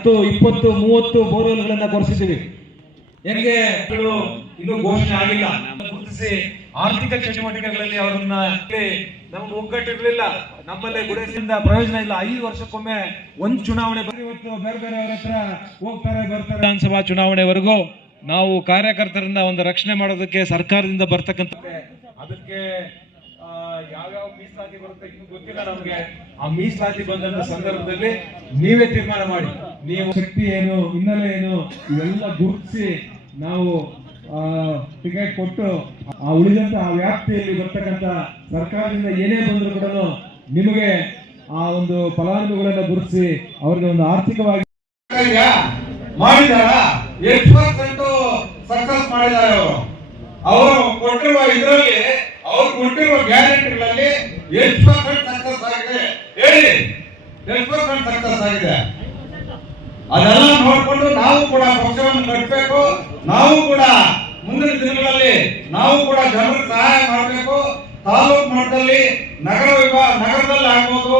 ಹತ್ತು, ಇಪ್ಪತ್ತು, ಮೂವತ್ತು ಬೋರ್ವೆಲ್ಗಳನ್ನ ಕೊರೆಸಿದ್ದೀವಿ. ಹೆಂಗೆ ಇನ್ನು ಘೋಷಣೆ ಆಗಿಲ್ಲ. ಗುರುತಿಸಿ ಆರ್ಥಿಕ ಚಟುವಟಿಕೆಗಳಲ್ಲಿ ಅವರನ್ನ ನಮ್ಗೆ ಒಗ್ಗಟ್ಟಿರ್ಲಿಲ್ಲ. ನಮ್ಮಲ್ಲಿ ಗುಡಿಸಿಂದ ಪ್ರಯೋಜನ ಇಲ್ಲ. ಐದು ವರ್ಷಕ್ಕೊಮ್ಮೆ ಒಂದ್ ಚುನಾವಣೆ ಇವತ್ತು ಬೇರೆ ಬೇರೆ ಹತ್ರ ಹೋಗ್ತಾರೆ, ಬರ್ತಾರೆ. ವಿಧಾನಸಭಾ ಚುನಾವಣೆವರೆಗೂ ನಾವು ಕಾರ್ಯಕರ್ತರನ್ನ ಒಂದು ರಕ್ಷಣೆ ಮಾಡೋದಕ್ಕೆ ಸರ್ಕಾರದಿಂದ ಬರ್ತಕ್ಕಂಥ ಅದಕ್ಕೆ ಯಾವ್ಯಾವ ಮೀಸಲಾತಿ ಬರುತ್ತೆ ಇನ್ನು ಗೊತ್ತಿಲ್ಲ ನಮ್ಗೆ. ಆ ಮೀಸಲಾತಿ ಬಂದಂತ ಸಂದರ್ಭದಲ್ಲಿ ನೀವೇ ತೀರ್ಮಾನ ಮಾಡಿ. ನೀವು ಶಕ್ತಿ ಏನು, ಹಿನ್ನೆಲೆ ಏನು, ಇವೆಲ್ಲ ಗುರುತಿಸಿ ನಾವು ಟಿಕೆಟ್ ಕೊಟ್ಟು ಆ ಉಳಿದಂತ ಆ ವ್ಯಾಪ್ತಿಯಲ್ಲಿ ಬರ್ತಕ್ಕಂಥ ಸರ್ಕಾರದಿಂದ ಏನೇ ಬಂದ್ರು ಕೂಡ ನಿಮಗೆ ಆ ಒಂದು ಫಲಾನುಭವಿಗಳನ್ನ ಗುರುತಿಸಿ ಅವರಿಗೆ ಒಂದು ಆರ್ಥಿಕವಾಗಿ ಮಾಡಿದಾರ ಎಷ್ಟು ಸಕ್ಸಸ್ ಮಾಡಿದ್ದಾರೆ ಅವರು. ಅವರು ಕೊಟ್ಟಿರುವ ಇದರಲ್ಲಿ ಅವ್ರು ಕೊಟ್ಟಿರುವ ಗ್ಯಾರಂಟಿಗಳಲ್ಲಿ ಎಷ್ಟು ಪರ್ಸೆಂಟ್ ಸಕ್ಸಸ್ ಆಗಿದೆ. ಹೇಳಿ ಎಷ್ಟು ಪರ್ಸೆಂಟ್ ಸಕ್ಸಸ್ ಆಗಿದೆ. ಅದೆಲ್ಲ ನೋಡಿಕೊಂಡು ನಾವು ಕೂಡ ಪಕ್ಷವನ್ನು ಕಟ್ಟಬೇಕು ನಾವು ಕೂಡ ಮುಂದಿನ ದಿನಗಳಲ್ಲಿ ನಾವು ಕೂಡ ಜನರಿಗೆ ಸಹಾಯ ಮಾಡಬೇಕು. ತಾಲೂಕು ಮಟ್ಟದಲ್ಲಿ ನಗರ ವಿಭಾಗ ನಗರದಲ್ಲಿ ಆಗ್ಬೋದು,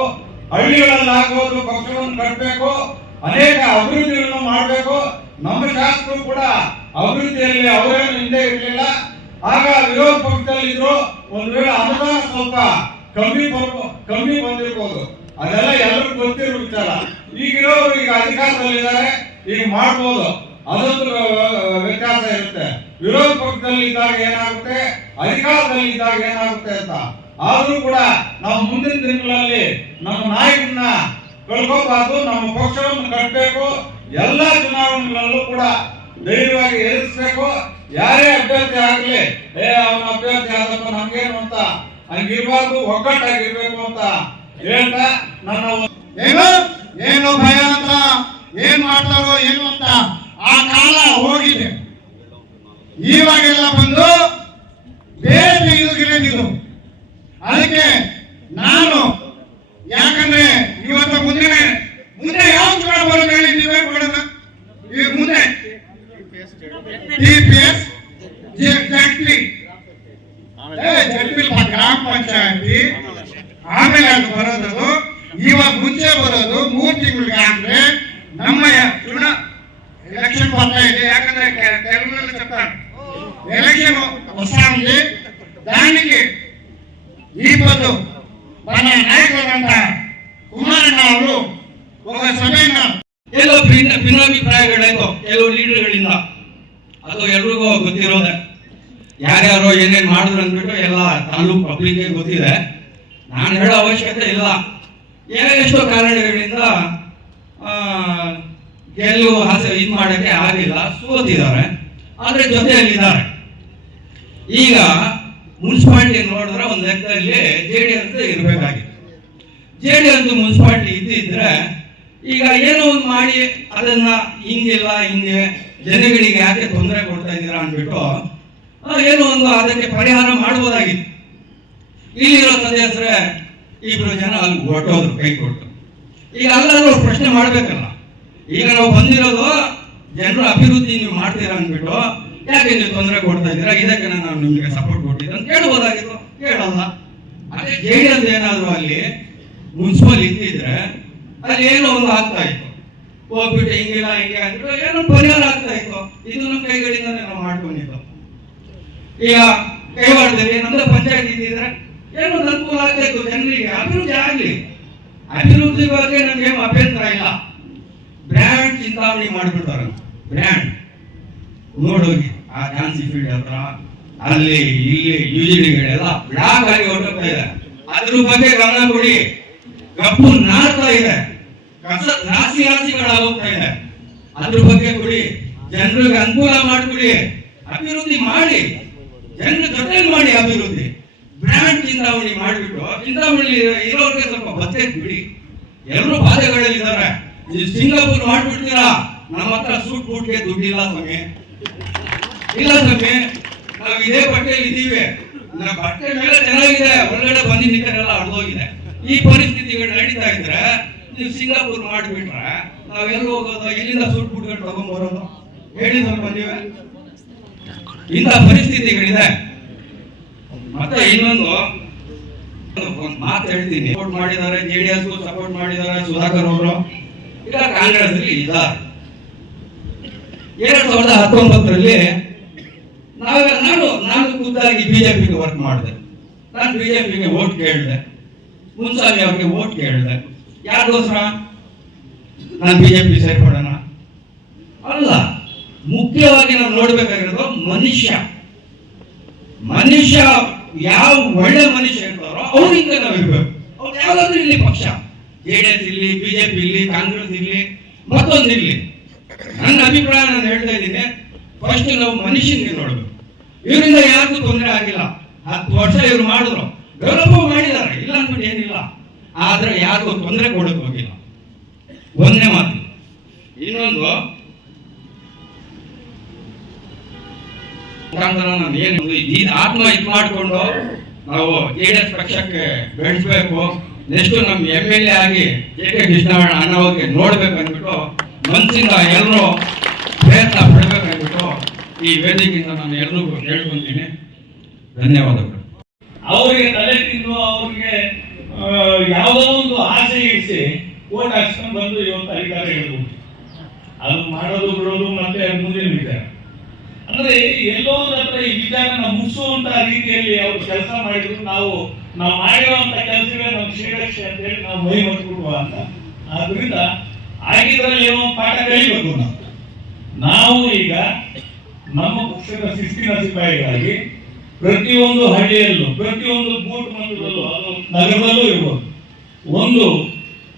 ಹಳ್ಳಿಗಳಲ್ಲಿ ಆಗ್ಬೋದು ಪಕ್ಷವನ್ನು ಕಟ್ಟಬೇಕು ಅನೇಕ ಅಭಿವೃದ್ಧಿಗಳನ್ನು ಮಾಡಬೇಕು. ನಮ್ಮ ಶಾಸಕರು ಕೂಡ ಅಭಿವೃದ್ಧಿಯಲ್ಲಿ ಅವರೇನು ಹಿಂದೆ ಇರಲಿಲ್ಲ. ಆಗ ವಿರೋಧ ಪಕ್ಷದಲ್ಲಿ ಇದ್ರು ಒಂದು ವೇಳೆ ಅನುದಾನ ಸ್ವಲ್ಪ ಕಮ್ಮಿ ಬರ್ಬೋ ಕಮ್ಮಿ ಬಂದಿರ್ಬೋದು. ಅದೆಲ್ಲ ಎಲ್ಲರೂ ಗೊತ್ತಿರೋ ವಿಚಾರ. ಈಗಿರೋರು ಈಗ ಅಧಿಕಾರದಲ್ಲಿದ್ದಾರೆ, ಈಗ ಮಾಡ್ಬೋದು. ಅದೊಂದು ವ್ಯ- ವ್ಯತ್ಯಾಸ ಇರುತ್ತೆ. ವಿರೋಧ ಪಕ್ಷದಲ್ಲಿ ಇದ್ದಾಗ ಏನಾಗುತ್ತೆ? ಅಧಿಕಾರದಲ್ಲಿ ಇದ್ದಾಗ ಏನಾಗುತ್ತೆ ಅಂತ. ಆದ್ರೂ ಕೂಡ ನಾವು ಮುಂದಿನ ದಿನಗಳಲ್ಲಿ ನಮ್ಮ ನಾಯಕನ ಕಳ್ಕೋಬಾರ್ದು, ನಮ್ಮ ಪಕ್ಷವನ್ನು ಕಟ್ಟಬೇಕು ಎಲ್ಲಾ ಚುನಾವಣೆಗಳಲ್ಲೂ ಕೂಡ ಧೈರ್ಯವಾಗಿ ಎದುರಿಸಬೇಕು ಯಾರೇ ಅಭ್ಯರ್ಥಿ ಆಗಲಿ ಏ ಅವನ ಅಭ್ಯರ್ಥಿ ಆದಪ್ಪ ನಮ್ಗೇನು ಅಂತ ಹಂಗಿರ್ಬಾರ್ದು ಒಗ್ಗಟ್ಟಾಗಿರ್ಬೇಕು ಅಂತ ಹೇಳ್ತಾ ನನ್ನ ಏನು? ಏನು ಭಯ ಅಂತ ಏನ್ ಮಾಡ್ತಾರೋ ಏನು ಅಂತ ಆ ಕಾಲ ಹೋಗಿದೆ. ಇವಾಗೆಲ್ಲ ಬಂದು ಬೇರೆ ನೀರು ಅದಕ್ಕೆ ನಾನು ಯಾಕಂದ್ರೆ ಇವತ್ತು ಮುಂದಿನ ಮುಂದೆ ಯಾವ ಚುನಾವಣೆ ಬರೋದು ಹೇಳಿ ನೀವೇ ಕೊಡೋಣ ಈಗ ಮುಂದೆ T P S ZP ZP ಗ್ರಾಮ ಪಂಚಾಯತಿ ಆಮೇಲೆ ಅದು ಬರೋದು ಇವಾಗ ಮುಂಚೆ ಬರೋದು ಮೂರ್ ತಿಂಗಳಿಗೆ ಅಂದ್ರೆ ನಮ್ಮ ಚುನಾ ಎಲೆಕ್ಷನ್ ಬರ್ತಾ ಇದೆ ಯಾಕಂದ್ರೆ ಕೆ- ಕೆಲವರೆಲ್ಲ చెప్తారు ಎಲೆಕ್ಷನ್ వస్తుంది దానికి ఈ పొద్దు మన నాయకులంతా ಕುಮಾರಣ್ಣ ಅವರು ఒక ಸಭೆಯನ್ನ ಎಲ್ಲೋ ಭಿನ್ನ ಭಿನ್ನಾಭಿಪ್ರಾಯಗಳಾಯ್ತು ಕೆಲವು ಲೀಡರ್ಗಳಿಂದ ಅದು ಎಲ್ರಿಗೂ ಗೊತ್ತಿರೋದೆ ಯಾರ್ಯಾರು ಏನೇನ್ ಮಾಡಿದ್ರು ಅಂದ್ಬಿಟ್ಟು ಎಲ್ಲ ತಾಲೂಕು ಪಬ್ಲಿಕ್ಗೆ ಗೊತ್ತಿದೆ ನಾನು ಹೇಳೋ ಅವಶ್ಯಕತೆ ಇಲ್ಲ ಎಷ್ಟೋ ಕಾರಣಗಳಿಂದ ಗೆಲ್ಲುವ ಹಾಸೆ ಇದು ಮಾಡೋಕ್ಕೆ ಆಗಿಲ್ಲ, ಸೋತಿದ್ದಾರೆ, ಆದರೆ ಜೊತೆಯಲ್ಲಿದ್ದಾರೆ. ಈಗ ಮುನ್ಸಿಪಾಲ್ಟಿ ನೋಡಿದ್ರೆ ಒಂದು ಲೆಕ್ಕದಲ್ಲಿ ಜೆ ಡಿ ಎಸ್ ಇರಬೇಕಾಗಿತ್ತು. ಜೆ ಡಿ ಎಸ್ ಮುನ್ಸಿಪಾಲ್ಟಿ ಇದ್ದಿದ್ರೆ, ಈಗ ಏನೋ ಒಂದು ಮಾಡಿ, ಅದನ್ನ ಹಿಂಗಿಲ್ಲ, ಹಿಂಗೆ ಜನಗಳಿಗೆ ಯಾಕೆ ತೊಂದರೆ ಕೊಡ್ತಾ ಇದ್ದೀರಾ ಅಂದ್ಬಿಟ್ಟು ಏನೋ ಒಂದು ಅದಕ್ಕೆ ಪರಿಹಾರ ಮಾಡ್ಬೋದಾಗಿತ್ತು. ಇಲ್ಲಿರೋ ಸದಸ್ಯರೇ ಇಬ್ರು ಜನ ಅಲ್ಲಿ ಹೊಟ್ಟೋದ್ರು ಕೈ ಕೊಟ್ಟು. ಈಗ ಅಲ್ಲಾದ್ರೂ ಪ್ರಶ್ನೆ ಮಾಡ್ಬೇಕಲ್ಲ. ಈಗ ನಾವು ಬಂದಿರೋದು ಜನರು ಅಭಿವೃದ್ಧಿ ನೀವು ಮಾಡ್ತೀರಾ ಅಂದ್ಬಿಟ್ಟು, ಯಾಕೆ ನೀವು ತೊಂದರೆ ಕೊಡ್ತಾ ಇದ್ದೀರಾ? ಇದಕ್ಕೆ ನಾನು ನಿಮಗೆ ಸಪೋರ್ಟ್ ಕೊಟ್ಟಿದ್ದೆ ಅಂತ ಕೇಳ್ಬೋದಾಗಿತ್ತು. ಕೇಳಲ್ಲ. ಅದೇ ಜೆ ಏನಾದರೂ ಏನಾದ್ರು ಅಲ್ಲಿ ಮುನ್ಸಿಪಲ್ ಇದ್ದಿದ್ರೆ ಅಲ್ಲಿ ಏನೋ ಒಂದು ಆಗ್ತಾ ಇತ್ತು. ಹೋಗ್ಬಿಟ್ಟು ಹಿಂಗಿಲ್ಲ, ಹಿಂಗೆ ಅಂದ್ರೆ ಏನೋ ಪರಿಹಾರ ಆಗ್ತಾ ಇತ್ತು. ಇದು ನಮ್ಮ ಕೈಗಳಿಂದ ನಾವು ಮಾಡ್ಕೊಂಡಿದ್ದು. ಈಗ, ಕೈವಾಡದಲ್ಲಿ ನಮ್ದು ಪಂಚಾಯತ್ ಇದ್ದಿದ್ರೆ ಏನೋ ಅನುಕೂಲ ಆಗಬೇಕು, ಜನರಿಗೆ ಅಭಿವೃದ್ಧಿ ಆಗ್ಲಿ. ಅಭಿವೃದ್ಧಿ ಬಗ್ಗೆ ನಮ್ಗೇನು ಅಭ್ಯಂತರ ಇಲ್ಲ. ಬ್ರ್ಯಾಂಡ್ ಚಿಂತಾಮಣಿ ಮಾಡಿಬಿಡ್ತಾರ. ಬ್ರ್ಯಾಂಡ್. ನೋಡೋಗಿ, ಆ ಝಾನ್ಸಿ ಫೀಲ್ಡ್ ಹತ್ರ, ಅಲ್ಲಿ, ಇಲ್ಲಿ, ಯುಜಿಡಿಗಳೆಲ್ಲ ಬ್ಲಾಕ್ ಆಗಿ ಹೊರಟೋಗ್ತಾ ಇದೆ. ಅದ್ರ ಬಗ್ಗೆ ಗಮನ ಕೊಡಿ. ಕಪ್ಪು ನಾಡ್ತಾ ಇದೆ. ಕಸ ರಾಶಿ ರಾಶಿಗಳಾಗೋಗ್ತಾ ಇದೆ. ಅದ್ರ ಬಗ್ಗೆ ಕೊಡಿ. ಜನರಿಗೆ ಅನುಕೂಲ ಮಾಡಿಕೊಡಿ. ಅಭಿವೃದ್ಧಿ ಮಾಡಿ. ಜನರ ಜೊತೆ ಮಾಡಿ ಅಭಿವೃದ್ಧಿ. ಬ್ರ್ಯಾಂಡ್ ಚಿಂತಾಮಣಿ ಮಾಡಿಬಿಟ್ಟು, ಚಿಂತಾಮಣಿ ಇರೋರಿಗೆ ಸ್ವಲ್ಪ ಬತ್ತೆ ಬಿಡಿ ಎಲ್ಲರೂ ಬಾಧೆಗಳಲ್ಲಿದ್ದಾರೆ ನೀವು ಸಿಂಗಾಪುರ್ ಮಾಡ್ಬಿಡ್ತೀರಾ? ನಮ್ಮ ಹತ್ರ ಸೂಟ್ ಬೂಟ್ಗೆ ದುಡ್ಡಿಲ್ಲ ಸ್ವಾಮಿ. ಇಲ್ಲ ಸ್ವಾಮಿ, ನಾವು ಇದೇ ಬಟ್ಟೆಯಲ್ಲಿ ಇದ್ದೀವಿ. ಬಟ್ಟೆ ಮೇಲೆ ಚೆನ್ನಾಗಿದೆ, ಒಳಗಡೆ ಬಂದಿ ನಿಕ್ಕರೆಲ್ಲ ಹೋಗಿದೆ ಈ ಪರಿಸ್ಥಿತಿಗಳು ನಡೀತಾ ಇದ್ರೆ ನೀವು ಸಿಂಗಾಪುರ್ ಮಾಡಿಬಿಟ್ರೆ ನಾವೆಲ್ಲ ಹೋಗೋದು? ಇಲ್ಲಿಂದ ಸೂಟ್ ಬೂಟ್ಗಳು ತಗೊಂಡ್ಬರೋದು ಹೇಳಿ ಸ್ವಲ್ಪ ನೀವೇ. ಇಂಥ ಪರಿಸ್ಥಿತಿಗಳಿದೆ. ಮತ್ತೆ ಇನ್ನೊಂದು ಒಂದು ಮಾತು ಹೇಳ್ತೀನಿ. ಸಪೋರ್ಟ್ ಮಾಡಿದ್ದಾರೆ ಜೆ ಡಿ ಎಸ್ ಸಪೋರ್ಟ್ ಮಾಡಿದ್ದಾರೆ, ಸುಧಾಕರ್ ಅವರು. ಈಗ ಕಾಂಗ್ರೆಸ್ ಇದ್ದಾರೆ. ಎರಡ್ ಸಾವಿರದ ಹತ್ತೊಂಬತ್ತರಲ್ಲಿ ನಾವ ನಾನು ನಾನು ಖುದ್ದಾಗಿ ಬಿಜೆಪಿಗೆ ವರ್ಕ್ ಮಾಡಿದೆ. ನಾನು ಬಿಜೆಪಿಗೆ ವೋಟ್ ಕೇಳಿದೆ. ಮುನ್ಸಾಮಿ ಅವ್ರಿಗೆ ವೋಟ್ ಕೇಳಿದೆ. ಯಾರಿಗೋಸ್ಕರ? ನಾನು ಬಿಜೆಪಿ ಸೇರ್ಪಡೋಣ ಅಲ್ಲ, ಮುಖ್ಯವಾಗಿ ನಾವು ನೋಡ್ಬೇಕಾಗಿರೋದು ಮನುಷ್ಯ. ಮನುಷ್ಯ ಯಾವ ಒಳ್ಳೆ ಮನುಷ್ಯ ಇರ್ತಾರೋ ಅವರಿಂದ ನಾವು ಇರ್ಬೇಕು. ಅವ್ರು ಯಾವ್ದಾದ್ರು ಇಲ್ಲಿ ಪಕ್ಷ. ಜೆ ಡಿ ಎಸ್ ಇಲ್ಲಿ ಬಿಜೆಪಿ ಇಲ್ಲಿ ಕಾಂಗ್ರೆಸ್ ಇಲ್ಲಿ ಮತ್ತೊಂದು ಇರ್ಲಿ. ನನ್ನ ಅಭಿಪ್ರಾಯ ನಾನು ಹೇಳ್ತಾ ಇದ್ದೀನಿ ಫಸ್ಟ್ ನಾವು ಮನುಷ್ಯನಿಗೆ ನೋಡ್ಬೇಕು. ಇವರಿಂದ ಯಾರಿಗೂ ತೊಂದರೆ ಆಗಿಲ್ಲ. ಹತ್ತು ವರ್ಷ ಇವ್ರು ಮಾಡಿದ್ರು. ಡೆವಲಪ್ ಮಾಡಿದ್ದಾರೆ. ಇಲ್ಲ ಅಂದ್ಬಿಟ್ಟು ಏನಿಲ್ಲ. ಆದ್ರೆ ಯಾರಿಗೂ ತೊಂದರೆ ಕೊಡಕ್ ಹೋಗಿಲ್ಲ. ಒಂದನೇ ಮಾತು. ಇನ್ನೊಂದು ಮುಖಾಂತರ ನಾನು ಏನು ಆತ್ಮ ಇದು ಮಾಡಿಕೊಂಡು ನಾವು ಜೆ ಡಿ ಎಸ್ ಪಕ್ಷಕ್ಕೆ ಬೆಳೆಸ್ಬೇಕು ನೆಕ್ಸ್ಟ್ ನಮ್ಮ ಎಂ ಎಲ್ ಎ ಆಗಿ ಜೆ ಕೆ ಕೃಷ್ಣಣ್ಣ ಅಣ್ಣವ್ರಿಗೆ ನೋಡ್ಬೇಕು ಅಂದ್ಬಿಟ್ಟು ಮನಸ್ಸಿಂದ ಎಲ್ಲರೂ ಪ್ರಯತ್ನ ಪಡಬೇಕು ಅಂದ್ಬಿಟ್ಟು ಈ ವೇದಿಕೆಯಿಂದ ನಾನು ಎಲ್ರಿಗೂ ಹೇಳ್ಕೊಂತೀನಿ ಧನ್ಯವಾದಗಳು. ಅವರಿಗೆ ತಲೆ ತಿಂದು ಅವ್ರಿಗೆ ಯಾವುದೋ ಒಂದು ಆಸೆ ಇರಿಸಿ ಓಟ್ ಹಾಕ್ಸ್ಕೊಂಡು ಬಂದು ಇವತ್ತು ಅಧಿಕಾರ ಹೇಳ್ಬೋದು ಅದು ಮಾಡೋದು ಬಿಡೋದು ಮತ್ತೆ ಮುಂದಿನ ವಿಚಾರ. ಎಲ್ಲೋ ಹತ್ರ ಈ ವಿಚಾರನ ಮುಗಿಸುವಂತ ರೀತಿಯಲ್ಲಿ ಅವರು ಕೆಲಸ ಮಾಡಿದ್ರು. ನಾವು ನಾವು ಮಾಡಿರುವಂತ ಕೆಲಸವೇ ನಮ್ಮ ಶ್ರೀರಕ್ಷೆ ಅಂತ ಹೇಳಿ ನಾವು ಮೈ ಮಟ್ಬಿಡುವ ಅಂತ. ಆದ್ರಿಂದ ಆಗಿದ್ರಲ್ಲಿ ಏನೋ ಪಾಠ ಕಲಿಬೇಕು ನಾವು. ನಾವು ಈಗ ನಮ್ಮ ಪಕ್ಷದ ಶಿಸ್ತಿನ ಸಿಪಾಯಿಗಾಗಿ ಪ್ರತಿಯೊಂದು ಹಳ್ಳಿಯಲ್ಲೂ, ಪ್ರತಿಯೊಂದು ಬೂಟ್ ಮಂದಿರದಲ್ಲೂ, ಅದು ನಗರದಲ್ಲೂ ಇರ್ಬೋದು. ಒಂದು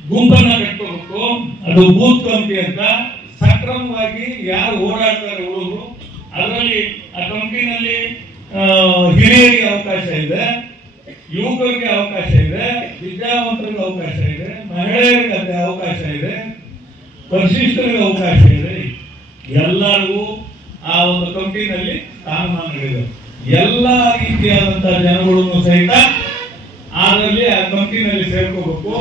ಗುಂಪನ್ನ ಕಟ್ಕೋಬೇಕು. ಅದು ಬೂತ್ ಕಮಿಟಿ ಅಂತ ಸಕ್ರಮವಾಗಿ ಯಾರು ಓಡಾಡ್ತಾರೆ ಹುಡುಗರು ಅದರಲ್ಲಿ ಆ ಕಮಿಟಿನಲ್ಲಿ ಹಿರಿಯರಿಗೆ ಅವಕಾಶ ಇದೆ, ಯುವಕರಿಗೆ ಅವಕಾಶ ಇದೆ, ವಿದ್ಯಾವಂತರಿಗೆ ಅವಕಾಶ ಇದೆ, ಮಹಿಳೆಯರಿಗೆ ಅವಕಾಶ ಇದೆ, ಪರಿಶಿಷ್ಟರಿಗೆ ಅವಕಾಶ ಇದೆ. ಎಲ್ಲರಿಗೂ ಆ ಒಂದು ಕಮಿಟಿನಲ್ಲಿ ಸ್ಥಾನಮಾನಗಳಿದೆ ಎಲ್ಲ ರೀತಿಯಾದಂತಹ ಜನಗಳನ್ನು ಸಹಿತ ಅದರಲ್ಲಿ ಆ ಕಮಿಟಿನಲ್ಲಿ ಸೇರ್ಕೋಬೇಕು.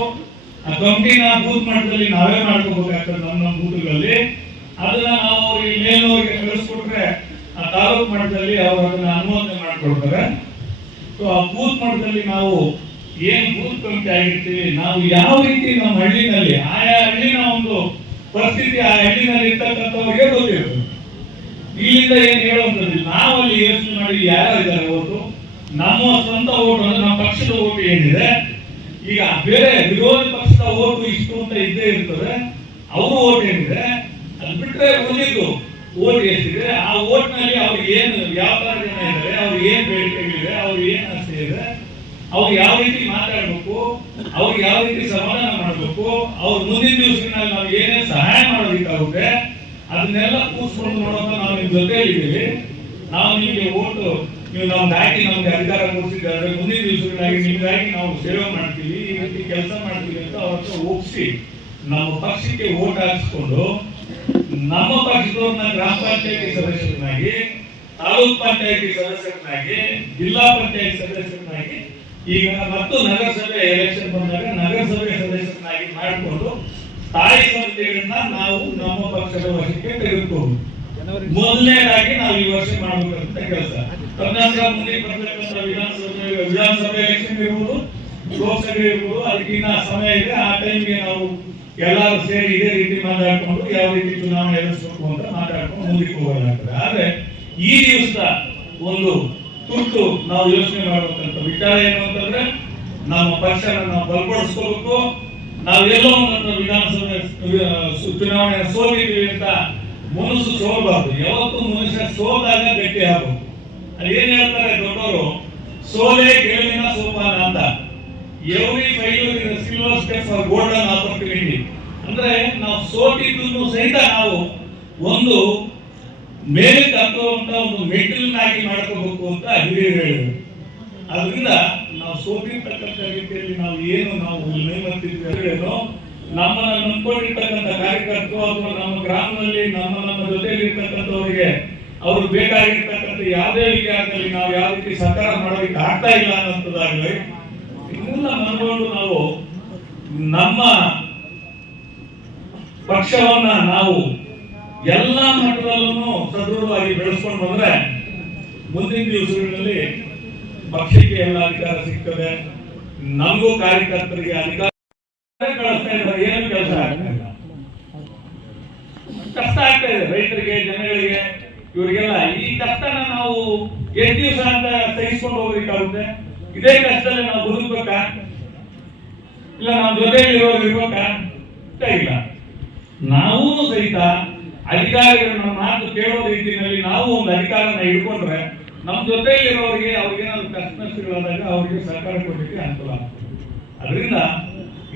ಆ ಕಂಪನಿನ ಬೂತ್ ಮಟ್ಟದಲ್ಲಿ ನಾವೇ ಮಾಡ್ಕೋಬೇಕಾಗ್ತದೆ ನಮ್ಮ ನಮ್ಮ ಬೂತ್ಗಳಲ್ಲಿ. ಅದನ್ನ ನಾವು ಮೇಲವರಿಗೆ ಕಳಿಸ್ಕೊಟ್ರೆ ತಾಲೂಕು ಮಟ್ಟದಲ್ಲಿ ಅವರು ಅದನ್ನ ಅನುಮೋದನೆ ಮಾಡ್ಕೊಳ್ತಾರೆ ಸೊ ಆ ಬೂತ್ ಮಟ್ಟದಲ್ಲಿ ನಾವು ಏನ್ ಬೂತ್ ಕಮಿಟಿ ಆಗಿರ್ತೀವಿ, ನಾವು ಯಾವ ರೀತಿ ನಮ್ಮ ಹಳ್ಳಿನಲ್ಲಿ, ಆಯಾ ಹಳ್ಳಿನ ಒಂದು ಪರಿಸ್ಥಿತಿ ಆ ಹಳ್ಳಿನಲ್ಲಿ ಇರ್ತಕ್ಕಂಥವ್ರಿಗೆ ಗೊತ್ತಿರುತ್ತೆ. ಇಲ್ಲಿಂದ ಏನ್ ಹೇಳುವಂತದ್ದು ನಾವು ಅಲ್ಲಿ ಯೋಚನೆ ಮಾಡಿ ಯಾರಿದ್ದಾರೆ ಓಟು? ನಮ್ಮ ಸ್ವಂತ ಓಟು, ಅಂದ್ರೆ ನಮ್ಮ ಪಕ್ಷದ ಓಟು ಏನಿದೆ? ಈಗ ಬೇರೆ ವಿರೋಧ ಪಕ್ಷದ ಓಟು ಇಷ್ಟು ಅಂತ ಇದ್ದೇ ಇರ್ತದೆ. ಅವರು ಓಟ್ ಏನಿದೆ? ಅದು ಬಿಟ್ಟರೆ ಉಳಿದು ಓಟ್ ಎಷ್ಟಿದೆ ಆ ಓಟ್ನಲ್ಲಿ ಅವ್ರಿಗೆ ಏನು ವ್ಯಾಪಾರ ಜನ ಇದ್ದಾರೆ ಅವ್ರಿಗೆ ಏನು ಬೇಡಿಕೆಗಳಿದೆ ಅವ್ರಿಗೆ ಏನು ಆಸೆ ಇದೆ, ಅವ್ರು ಯಾವ ರೀತಿ ಮಾತಾಡಬೇಕು ಅವ್ರಿಗೆ ಯಾವ ರೀತಿ ಸಮಾಧಾನ ಮಾಡಬೇಕು, ಅವ್ರ ಮುಂದಿನ ದಿವಸಗಳಲ್ಲಿ ನಾವು ಏನೇನು ಸಹಾಯ ಮಾಡೋದಕ್ಕಾಗುತ್ತೆ, ಅದನ್ನೆಲ್ಲ ಕೂಸ್ಕೊಂಡು ನೋಡೋಕೆ ನಾವು ನಿಮ್ ಜೊತೆಯಲ್ಲಿದ್ದೀವಿ ನಾವು ನಿಮಗೆ ಓಟು, ನೀವು ನಮ್ಮ ಹಾಕಿ ನಮ್ಗೆ ಅಧಿಕಾರ ಕೊಡಿಸಿದ್ದಾರೆ, ಮುಂದಿನ ದಿವಸಗಳಾಗಿ ನಿಮಗಾಗಿ ನಾವು ಸೇವೆ ಮಾಡ್ತೀವಿ, ಈ ರೀತಿ ಕೆಲಸ ಮಾಡ್ತೀವಿ ಅಂತ ಅವ್ರ ಹತ್ರ ಒಪ್ಸಿ, ನಮ್ಮ ಪಕ್ಷಕ್ಕೆ ಓಟ್ ಹಾಕಿಸ್ಕೊಂಡು ನಮ್ಮ ಪಕ್ಷದವ್ರನ್ನ ಗ್ರಾಮ ಪಂಚಾಯತಿ ಸದಸ್ಯರನ್ನಾಗಿ, ತಾಲೂಕ್ ಪಂಚಾಯತಿ ಸದಸ್ಯರನ್ನಾಗಿ, ಜಿಲ್ಲಾ ಪಂಚಾಯತಿ ಸದಸ್ಯರನ್ನಾಗಿ ಈಗ ಮತ್ತು ನಗರಸಭೆ ಎಲೆಕ್ಷನ್ ಬಂದಾಗ ನಗರಸಭೆ ಸದಸ್ಯರನ್ನಾಗಿ ಮಾಡಿಕೊಂಡು ತಾಯಿ ಸಮಿತಿಗಳನ್ನ ನಾವು ನಮ್ಮ ಪಕ್ಷದ ವಶಕ್ಕೆ ತೆಗೆದುಕೊಂಡು ಮೊದಲನೇದಾಗಿ ನಾವು ಈ ವರ್ಷ ಮಾಡಬೇಕಂತ ಕೆಲಸ. ಕರ್ನಾಟಕ ಮುಂದೆ ಬರ್ತಕ್ಕಂಥ ವಿಧಾನಸಭೆ ವಿಧಾನಸಭೆ ಎಲೆಕ್ಷನ್ ಇರ್ಬೋದು. ಲೋಕಸಭೆ ಇರ್ಬೋದು ಅದಕ್ಕಿನ್ನ ಸಮಯ ಇದೆ. ಆ ಟೈಮ್ಗೆ ನಾವು ಎಲ್ಲರೂ ಸೇರಿ ಇದೇ ರೀತಿ ಮಾತಾಡ್ಕೊಂಡು ಯಾವ ರೀತಿ ಚುನಾವಣೆ ಎದುರಿಸಬೇಕು ಅಂತ ಮಾತಾಡ್ಕೊಂಡು ಮುಂದಕ್ಕೆ ಹೋಗಲಾಗ್ತದೆ ಆದ್ರೆ ಈ ದಿವಸ ಒಂದು ತುರ್ತು ನಾವು ಯೋಚನೆ ಮಾಡಬೇಕಂತ ವಿಚಾರ ಏನು ಅಂತಂದ್ರೆ, ನಮ್ಮ ಪಕ್ಷನ ನಾವು ಬಲಪಡಿಸ್ಕೋಬೇಕು. ನಾವೆಲ್ಲೋ ಒಂದು ವಿಧಾನಸಭೆ ಚುನಾವಣೆ ಸೋಲಿದ್ದೀವಿ ಅಂತ ಮನಸ್ಸು ಸೋಲ್ಬಾರ್ದು. ಯಾವತ್ತು ಮನುಷ್ಯ ಸೋಲಾಗ ಗಟ್ಟಿ ಆಗಬೇಕು. ಏನ್ ಹೇಳ್ತಾರೆ ದೊಡ್ಡವರು? ಸೋಲೆ ಗೆಲುವಿನ ಸೋಪಾನ ಅಂತ. Every fail silver step for golden opportunity ಅಂದ್ರೆ ನಾವು ಸೋತಿದ್ದು ಸಹಿತ ನಾವು ಒಂದು ಮೇಲೆ ತಕ್ಕುವಂತ ಒಂದು ಮೆಟ್ಟಿಲನ್ನಾಗಿ ಮಾಡ್ಕೋಬೇಕು ಅಂತ ಹಿರಿಯರು ಹೇಳಿದ್ರು. ಅದರಿಂದ ನಾವು ಸೋತಿರ್ತಕ್ಕಂಥ ರೀತಿಯಲ್ಲಿ ನಾವು ಏನು ನಾವು ನೇಮತ್ತಿದ್ವಿ ಏನು ನಮ್ಮನ್ನ ನಂಬ್ಕೊಂಡಿರ್ತಕ್ಕಂಥ ಕಾರ್ಯಕರ್ತರು ಅಥವಾ ನಮ್ಮ ಗ್ರಾಮದಲ್ಲಿ, ನಮ್ಮ ನಮ್ಮ ಜೊತೆಯಲ್ಲಿ ಇರ್ತಕ್ಕಂಥವರಿಗೆ ಅವ್ರು ಬೇಕಾಗಿರ್ತಕ್ಕಂಥ ಯಾವುದೇ ವಿಚಾರದಲ್ಲಿ ನಾವು ಯಾವ ರೀತಿ ಸಹಕಾರ ಮಾಡೋದಕ್ಕೆ ಆಗ್ತಾ ಇಲ್ಲ ಅನ್ನೋದಾಗ್ಲಿ ಇದನ್ನೆಲ್ಲ ಮನಗೊಂಡು ನಾವು ನಮ್ಮ ಪಕ್ಷವನ್ನ ನಾವು ಎಲ್ಲ ಮಟ್ಟದಲ್ಲೂ ಸದೃಢವಾಗಿ ಬೆಳೆಸ್ಕೊಂಡು ಬಂದ್ರೆ ಮುಂದಿನ ದಿವಸಗಳಲ್ಲಿ ಪಕ್ಷಕ್ಕೆ ಎಲ್ಲ ಅಧಿಕಾರ ಸಿಗ್ತದೆ. ನಮಗೂ ಕಾರ್ಯಕರ್ತರಿಗೆ ಅಧಿಕಾರ ಕಳಿಸ್ತಾ ಇದ್ದಾರೆ. ಏನು ಕೆಲಸ ಆಗ್ತಾ ಕಷ್ಟ ಇದೆ ರೈತರಿಗೆ, ಜನಗಳಿಗೆ. ಇವರಿಗೆಲ್ಲ ಈ ಕಷ್ಟನ ನಾವು ಎಷ್ಟು ದಿವಸ ಅಂತ ಸಹಿಸ್ಕೊಂಡು ಹೋಗ್ಬೇಕಾಗುತ್ತೆ ಇದೇ ಕಷ್ಟದಲ್ಲಿ ನಾವು ಇಲ್ಲ ನಮ್ಮ ಜೊತೆ ಇರೋರು ಇಷ್ಟ ಇಲ್ಲ. ನಾವು ಸಹಿತ ಅಧಿಕಾರಿಗಳು ನಮ್ಮ ಮಾತು ಕೇಳೋ ರೀತಿಯಲ್ಲಿ ನಾವು ಒಂದು ಅಧಿಕಾರನ ಹಿಡ್ಕೊಂಡ್ರೆ ನಮ್ಮ ಜೊತೆಯಲ್ಲಿರೋರಿಗೆ ಅವ್ರಿಗೇನಾದ್ರು ಕಷ್ಟ ನಷ್ಟಗಳಾದಾಗ ಅವರಿಗೆ ಸರ್ಕಾರ ಕೊಡಲಿಕ್ಕೆ ಅನುಕೂಲ ಆಗ್ತದೆ. ಅದರಿಂದ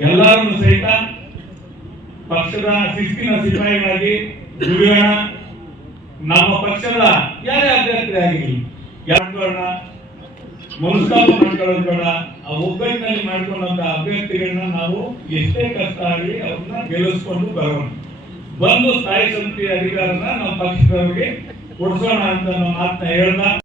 ಎಲ್ಲರೂ ಸಹಿತ ಪಕ್ಷದ ಶಿಸ್ತಿನ ಸಿಪಾಯಿಗಳಾಗಿ ದುಡಿಯೋಣ. ನಮ್ಮ ಪಕ್ಷದ ಯಾರೇ ಅಭ್ಯರ್ಥಿ ಆಗಿರಲಿ ಯಾರು ಮಾಡ್ಕೊಳ್ಳೋದು ಬೇಡ. ಆ ಒಗ್ಗಟ್ಟಿನಲ್ಲಿ ಮಾಡ್ಕೊಂಡಂತ ಅಭ್ಯರ್ಥಿಗಳನ್ನ ನಾವು ಎಷ್ಟೇ ಕಷ್ಟ ಆಗಲಿ ಅವ್ರನ್ನ ಗೆಲ್ಲಿಸ್ಕೊಂಡು ಬರೋಣ. ಬಂದು ಸ್ಥಾಯಿ ಸಮಿತಿ ಅಧಿಕಾರನ ನಮ್ಮ ಪಕ್ಷದವರಿಗೆ ಕೊಡಿಸೋಣ ಅಂತ ನಮ್ಮ ಮಾತನ್ನ ಹೇಳ್ದ